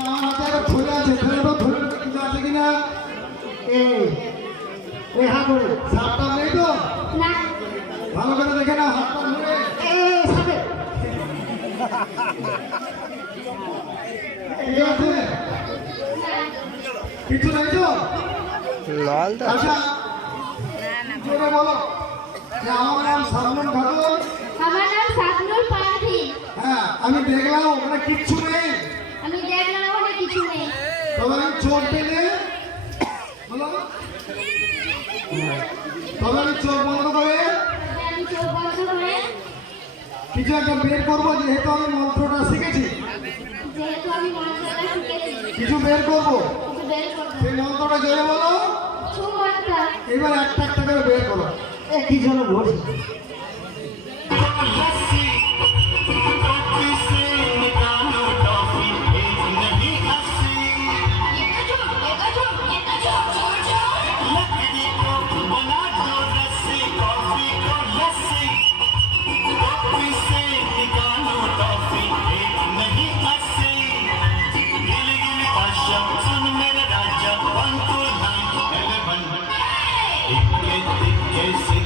আমার হাতে একটা থলে আছে, থলেটা ধরে কিছু আছে কিনা? এই হাত ধরে সাপটা নেই তো? না। ভালো করে দেখে নাও হাতটা ধরে। সাপে ঠিক আছে? কিছু নাই তো? আচ্ছা জোরে বলো যে আমার নাম শাবনূর খাতুন। আমার নাম শাবনূর পারভীন। হ্যাঁ, আমি দেখলাম ওখানে কিচ্ছু নেই। আমি দেখলাম ওখানে কিছু নেই। তবে আমি চোখ পেলে বলো, তবে আমি চোখ বন্ধ করে আমি চোখ বন্ধ করে কিছু একটা বের করবো, যেহেতু আমি মন্ত্রটা শিখেছি যেহেতু আমি মন্ত্রটা শিখেছি কিছু বের করবো। কিছু বের করব। সেই মন্ত্রটা জোরে বলো। সুমন্ত্র। এবার একটা একটা করে বের করো। কি যেন বলি Yes,